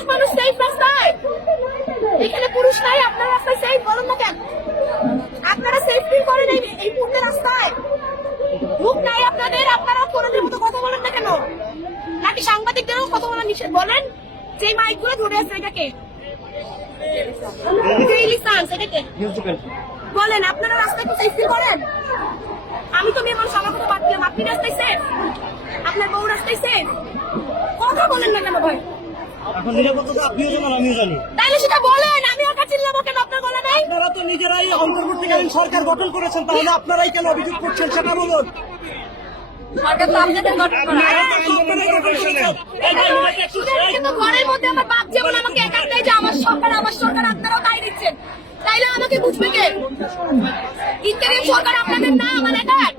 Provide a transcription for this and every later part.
পুরুষ মানুষ সেফ রাস্তায়। এখানে পুরুষ নাই, আপনার রাস্তায় সেফ বলুন না কেন? আপনারা সেফ ফিল করেন এই মুহূর্তে রাস্তায়। মুখ নাই আপনাদের, আপনারা কোরআনের মতো কথা বলেন না কেন? নাকি সাংবাদিকদেরও কথা বলা নিষেধ? বলেন, যে মাইকগুলো ধরে আছে এটাকে। বলেন, আপনারা রাস্তায় কি সেফ ফিল করেন? আমি তো মেয়ে মানুষ আমার কথা বাদ দিলাম। আপনি রাস্তায় সেফ আপনার বউ রাস্তায় সেফ কথা বলেন না কেন ভাই? এখন নিরাপত্তা আপনিও জানেন আমিও জানি। তাইলে সেটা বলেন আমি আর কাছে চিল্লাবো কেন আপনার গলা নাই? আপনারা তো নিজেরাই অন্তর্বর্তীকালীন সরকার গঠন করেছেন তাহলে আপনারাই কেন অভিযোগ করছেন সেটা বলুন। সরকার তো আপনাদের গঠন করা। কিন্তু ঘরের মধ্যে আমার বাপ যেমন আমাকে একা দেয় যে আমার সরকার আমার সরকার আপনারাও তাই দিচ্ছেন। তাইলে আমাকে বুঝবে কে? ইন্টারিয়াম সরকার আপনাদের না আমার একার?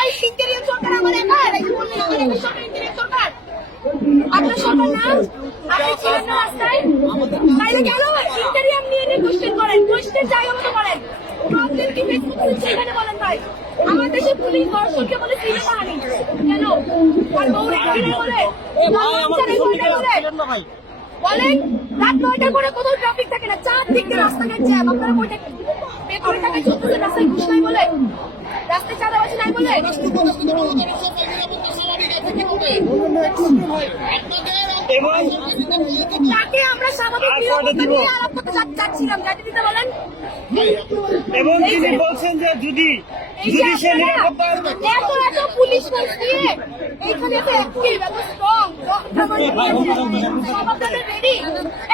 এই ইন্টারিয়াম সরকার আমার একার? এই বললেন আমার সরকার ইন্টারিয়াম সরকার আপনার সরকার না আপনি ছিলেন না রাস্তায় তাইলে কেন ইন্টারিয়াম নিয়ে নিয়ে কোশ্চেন করেন। কোশ্চেন জায়গা মতো করেন। প্রবলেম কি ফেসবুক হচ্ছে এখানে বলেন ভাই? আমার দেশে পুলিশ দর্শককে বলে সিনে পাহানি কেন? আর বউরে কিনে বলে। ভাই, আমার বাচ্চারে পিছন বলে থেকে বলে। আসবেন না ভাই। বলেন রাত নয়টার পরে কোথাও ট্রাফিক থাকে না। চার দিক রাস্তাঘাট জ্যাম আপনারা কই থাকেন বেকারি টাকা চলতেছে রাস্তায় ঘুষ নাই বলে। রাস্তায় চাঁদাবাজি নাই বলে। এবং তাকে আমরা স্বাভাবিক আর নিরাপত্তা কয়টা দিব? নিয়ে আলাপ করতে চাচ্ছিলাম যাতে দিতে বলেন। এবং তিনি বলছেন যে যদি যদি সে নিরাপত্তা এত এত পুলিশ ফোর্স দিয়ে এইখানে এত অ্যাক্টিভ এত স্ট্রং সব আপনাদের রেডি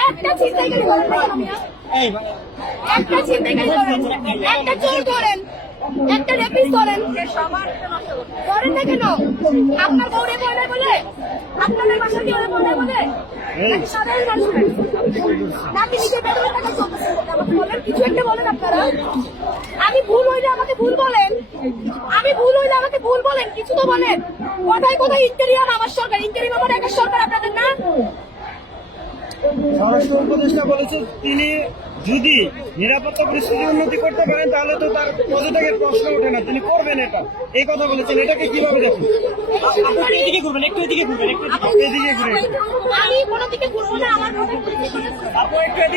একটা চিন্তাই করে বলেন না কেন মিয়া? এই ভাই, একটা ছিনতাইকারী ধরেন একটা চোর ধরেন। একটা রেপিস না কেন আপনার বলে? আপনাদের বাসা কি বলে? আমি ভুল হইলে আমাকে ভুল বলেন। আমি ভুল হইলে আমাকে ভুল বলেন, কিছু তো বলেন। কোথায় কোথায় ইন্টেরিয়াম আমার সরকার। ইন্টেরিয়াম আমার একটা সরকার আপনাদের না? স্বরাষ্ট্র উপদেষ্টা বলেছে তিনি যদি নিরাপত্তা পরিস্থিতি উন্নতি করতে পারেন তাহলে তো তার পদত্যাগের প্রশ্ন ওঠে না। তিনি করবেন এটা। এই কথা বলেছেন। এটাকে কীভাবে দেখুন? এদিকে ঘুরবেন একটু এদিকে ঘুরবেন একটু এদিকে ঘুরে আমি কোনো দিকে ঘুরবো না আমার পরিচয় করে আপু একটু এদিকে